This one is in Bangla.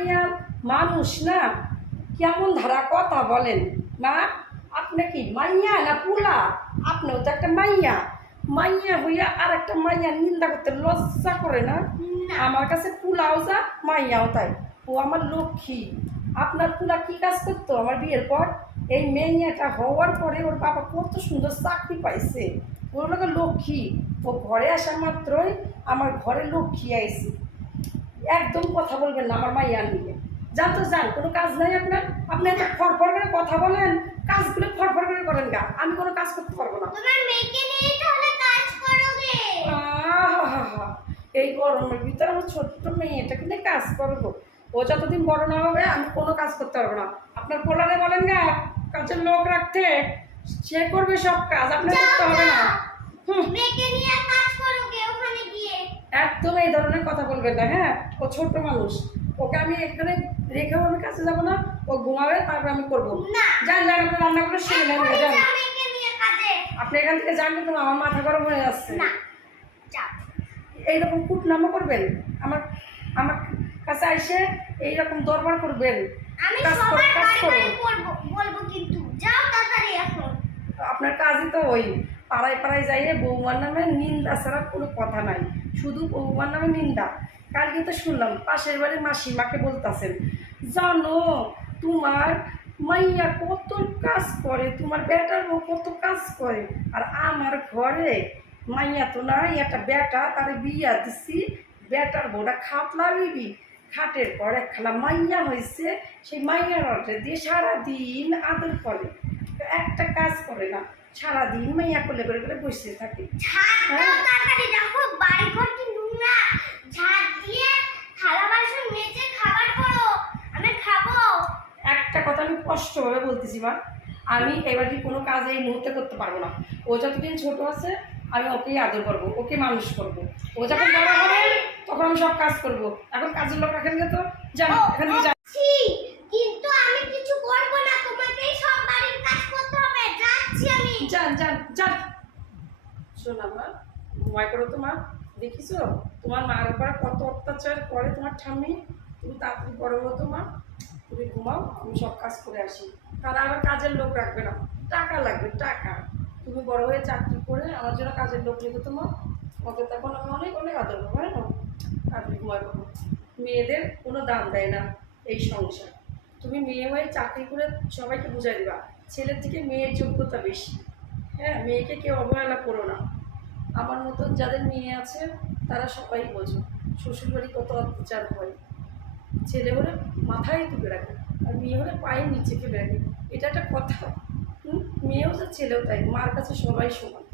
মাইয়া মানুষ না? কেমন ধারা কথা বলেন? মা আপনি কি মাইয়া না পুলা? আপনিও তো একটা মাইয়া। মাইয়া হইয়া আর একটা মাইয়া নিন্দা করতে লজ্জা করে না? আমার কাছে পুলাও যা মাইয়াও তাই। ও আমার লক্ষ্মী। আপনার পুলা কি কাজ করতো আমার বিয়ের পর? এই মেয়েটা হওয়ার পরে ওর বাবা কত সুন্দর চাকরি পাইছে। ওর লোক লক্ষ্মী। ও ঘরে আসা মাত্রই আমার ঘরে লক্ষ্মী আইছে। একদম কথা বলবেন না আমার মাইয়া নিয়ে। যান তো যান কোনো কাজ নাই আপনার? আপনি এত ফরফর করে কথা বলেন কাজগুলো ফরফর করে করেন গা। আমি কোনো কাজ করতে পারব না। এই গরমের ভিতরে আমার ছোট্ট মেয়েটাকে নিয়ে কাজ করব। ও যতদিন বড় না হবে আমি কোনো কাজ করতে পারব না। আপনার পোলারে বলেন না কাজের লোক রাখতে সে করবে সব কাজ আপনার করতে হবে না। হুম মেয়েকে নিয়ে কাজ করোগে ওখানে গিয়ে একদম এই ধরনের কথা বলবেন না হ্যাঁ? ও ছোট্ট মানুষ। ওকে আমি এখানে রেখেও আমি কাছে যাব না ও ঘুমাবে তারপর আমি করব। যান যান আপনি রান্না করে শিখে নেন যান। আপনি এখান থেকে যান কিন্তু আমার মাথা গরম হয়ে যাচ্ছে। এইরকম কুটনামও করবেন? আমার আমার কাছে এসে এইরকম দরবার করবেন? আপনার কাজই তো ওই পাড়ায় পাড়ায় যাইয়ে বৌমার নামে নিন্দা ছাড়া কোনো কথা নাই। শুধু বৌমার নামে নিন্দা। কালকে তো শুনলাম পাশের বাড়ির মাসিমাকে বলতাছেন, জানো, তোমার মাইয়া কত কাজ করে, তোমার বেটার বউ কত কাজ করে, আর আমার ঘরে মাইয়া তো নাই, একটা বেটা তার বিয়া দিছি, বেটার বউটা খাপলা বিবি খাটের পর একখানা মাইয়া হয়েছে সেই মাইয়ার অর্ডার দিয়ে সারাদিন আদর করে, একটা কাজ করে না সারাদিন মাইয়া কোলে করে করে বসে থাকে। হ্যাঁ। কি একটা কথা আমি স্পষ্টভাবে বলতেছি মা। আমি এবারটি কোনো কাজ এই মুহূর্তে করতে পারব না। ও যতদিন ছোট আছে আমি ওকেই আদর করব ওকে মানুষ করব। ও যখন বড় হবে তখন আমি সব কাজ করব। এখন কাজের লোক রাখেন তো ও, এখান থেকে যান ছি, কিন্তু আমি কিছু করব না তোমাকেই সব বাড়ির কাজ করতে হবে যাচ্ছি আমি যান যান যান। শোনা মা ঘুমাই করো তো মা। দেখিছো? তোমার মার উপরে কত অত্যাচার করে তোমার ঠাম্মি। তুমি তাড়াতাড়ি বড় হতো মা। তুমি ঘুমাও, আমি সব কাজ করে আসি। তারা আবার কাজের লোক রাখবে না। টাকা লাগবে, টাকা। তুমি বড় হয়ে চাকরি করে আমার জন্য কাজের লোক রেখে তোমার ওকে তখন আমি অনেক অনেক আদর করব হ্যাঁ তাড়াতাড়ি ঘুমাই করব মেয়েদের কোনো দাম দেয় না এই সংসার। তুমি মেয়ে হয়ে চাকরি করে সবাইকে বুঝাই দিবা। ছেলের থেকে মেয়ের যোগ্যতা বেশি। হ্যাঁ মেয়েকে কেউ অবহেলা করো না। আমার মতন যাদের মেয়ে আছে, তারা সবাই বোঝো। শ্বশুরবাড়ি কত অত্যাচার হয়। ছেলে হলে মাথায় তুলে রাখে, আর মেয়ে হলে পায়ের নিচে ফেলে রাখে। এটা একটা কথা? মেয়েও যা ছেলেও তাই, মার কাছে সবাই সমান।